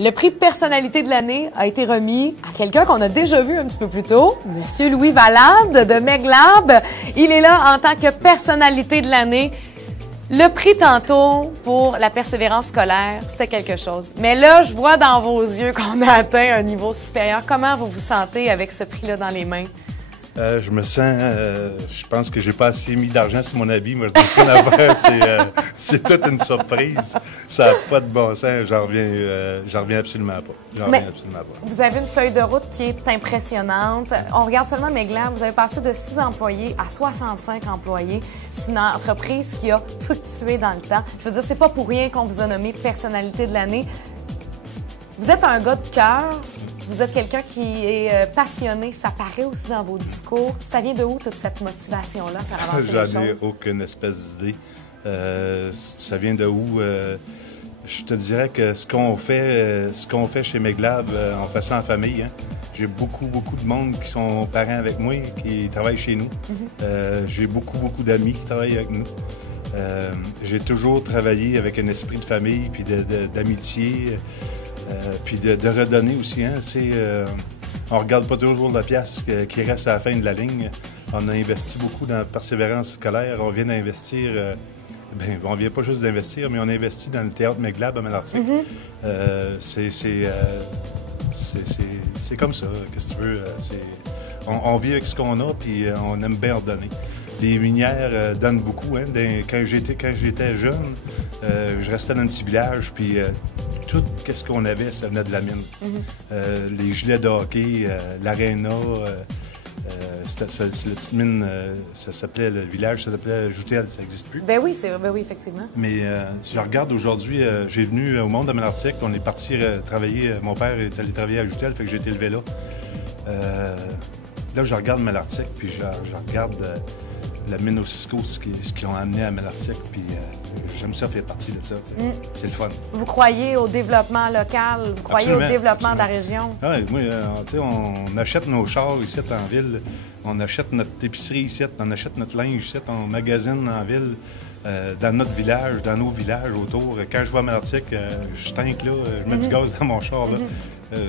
Le prix personnalité de l'année a été remis à quelqu'un qu'on a déjà vu un petit peu plus tôt, Monsieur Louis Valade de Meglab. Il est là en tant que personnalité de l'année. Le prix tantôt pour la persévérance scolaire, c'était quelque chose. Mais là, je vois dans vos yeux qu'on a atteint un niveau supérieur. Comment vous vous sentez avec ce prix-là dans les mains? Je me sens, je pense que j'ai pas assez mis d'argent sur mon habit. Moi, je dis qu'une affaire, c'est toute une surprise. Ça n'a pas de bon sens. J'en reviens absolument pas. Vous avez une feuille de route qui est impressionnante. On regarde seulement Meglab. Vous avez passé de 6 employés à 65 employés. C'est une entreprise qui a fluctué dans le temps. Je veux dire, c'est pas pour rien qu'on vous a nommé personnalité de l'année. Vous êtes un gars de cœur. Vous êtes quelqu'un qui est passionné, ça paraît aussi dans vos discours. Ça vient de où, toute cette motivation-là, faire avancer les choses? J'en ai aucune espèce d'idée. Ça vient de où? Je te dirais que ce qu'on fait chez Meglab, on fait ça en famille. Hein? J'ai beaucoup de monde qui sont parents avec moi, qui travaillent chez nous. J'ai beaucoup d'amis qui travaillent avec nous. J'ai toujours travaillé avec un esprit de famille puis d'amitié. Puis de redonner aussi, hein, on ne regarde pas toujours la pièce qui reste à la fin de la ligne. On a investi beaucoup dans la persévérance scolaire. On vient d'investir, on vient pas juste d'investir, mais on investit dans le théâtre Meglab à Malartic. C'est comme ça, qu'est-ce que tu veux. On vit avec ce qu'on a, puis on aime bien redonner. Les minières donnent beaucoup. Hein. Quand j'étais jeune, je restais dans un petit village, puis tout ce qu'on avait, ça venait de la mine. Les gilets de hockey, l'aréna, la petite mine, ça s'appelait, le village, ça s'appelait Joutel, ça n'existe plus. Ben oui, effectivement. Mais je regarde aujourd'hui, j'ai venu au monde de Malartic, on est parti travailler, mon père est allé travailler à Joutel, fait que j'ai été élevé là. Là, je regarde Malartic, puis je regarde la mine au Cisco, ce qu'ils ont amené à Malartic, puis j'aime ça faire partie de ça. C'est le fun. Vous croyez au développement local, vous croyez Absolument, au développement de la région? Oui, moi, on achète nos chars ici en ville, on achète notre épicerie ici, on achète notre linge ici, on magasine en ville, dans notre village, dans nos villages autour. Quand je vais à Malartic, je tank là, je mets du gaz dans mon char. Là.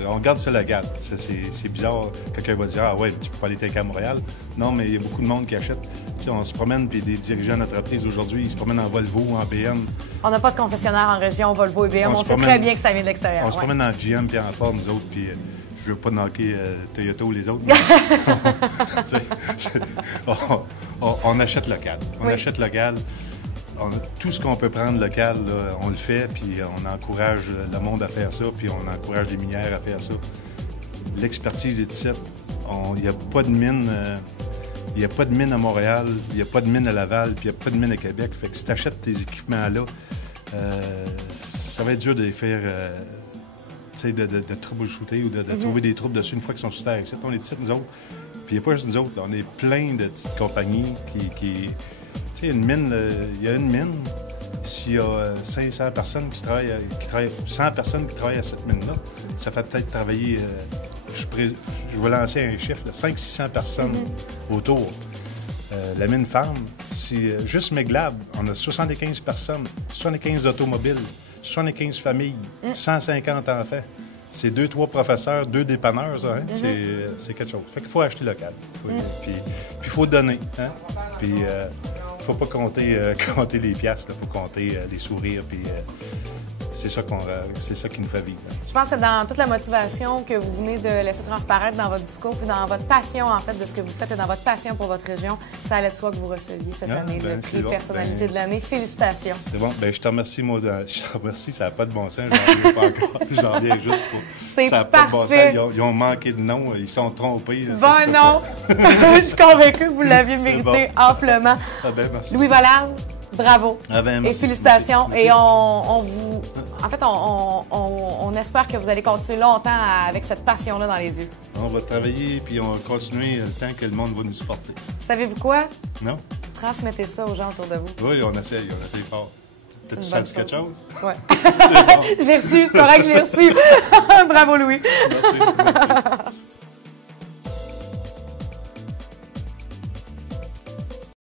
On garde ça légal. C'est bizarre. Quelqu'un va dire « Ah ouais, tu peux pas aller tanker à Montréal. » Non, mais il y a beaucoup de monde qui achète. T'sais, on se promène, puis des dirigeants d'entreprise aujourd'hui, ils se promènent en Volvo, en BM. On n'a pas de concessionnaire en région Volvo et BM. On sait très bien que ça vient de l'extérieur. On se promène en GM puis en Ford, nous autres, puis je veux pas knocker Toyota ou les autres. On achète local. On achète local. Tout ce qu'on peut prendre local, là, on le fait, puis on encourage le monde à faire ça, puis on encourage les minières à faire ça. L'expertise est ici. Il n'y a pas de mine. Il n'y a pas de mine à Montréal, il n'y a pas de mine à Laval, puis il n'y a pas de mine à Québec. Fait que si tu achètes tes équipements-là, ça va être dur de les faire, de troubleshooter ou de trouver des troubles dessus une fois qu'ils sont sur terre. Ici, on est ici, nous autres. Puis il n'y a pas juste nous autres. On est plein de petites compagnies qui tu sais, une mine, il y a une mine. S'il y a 500 personnes qui travaillent, 100 personnes qui travaillent à cette mine-là, ça fait peut-être travailler, je vais lancer un chiffre, 500-600 personnes autour. La mine Farm, c'est juste Meglab, on a 75 personnes, 75 automobiles, 75 familles, 150 enfants. C'est 2-3 professeurs, 2 dépanneurs, ça, hein? C'est quelque chose. Fait qu'il faut acheter local. Puis il faut donner. Hein? Puis il ne faut pas compter les piastres, il faut compter les sourires. Puis c'est ça qui nous fait vivre. Je pense que dans toute la motivation que vous venez de laisser transparaître dans votre discours, puis dans votre passion, en fait, de ce que vous faites et dans votre passion pour votre région, ça allait de soi que vous receviez cette année le prix personnalité de l'année. Félicitations. C'est bon. Je te remercie, moi. Je te remercie. Ça n'a pas de bon sens. J'en reviens juste pour... C'est ça n'a pas de bon sens. Ils ont manqué de nom. Ils sont trompés. Bon, non! Je suis convaincue que vous l'aviez mérité amplement. Ah ben, merci. Louis Valade, bravo. Ah ben, et félicitations. Merci. Et en fait, on espère que vous allez continuer longtemps avec cette passion-là dans les yeux. On va travailler puis on va continuer le temps que le monde va nous supporter. Savez-vous quoi? Non? Transmettez ça aux gens autour de vous. Oui, on essaye fort. T'as-tu senti quelque chose? Oui. Je l'ai reçu, c'est correct que je l'ai reçu. Bravo, Louis. Merci.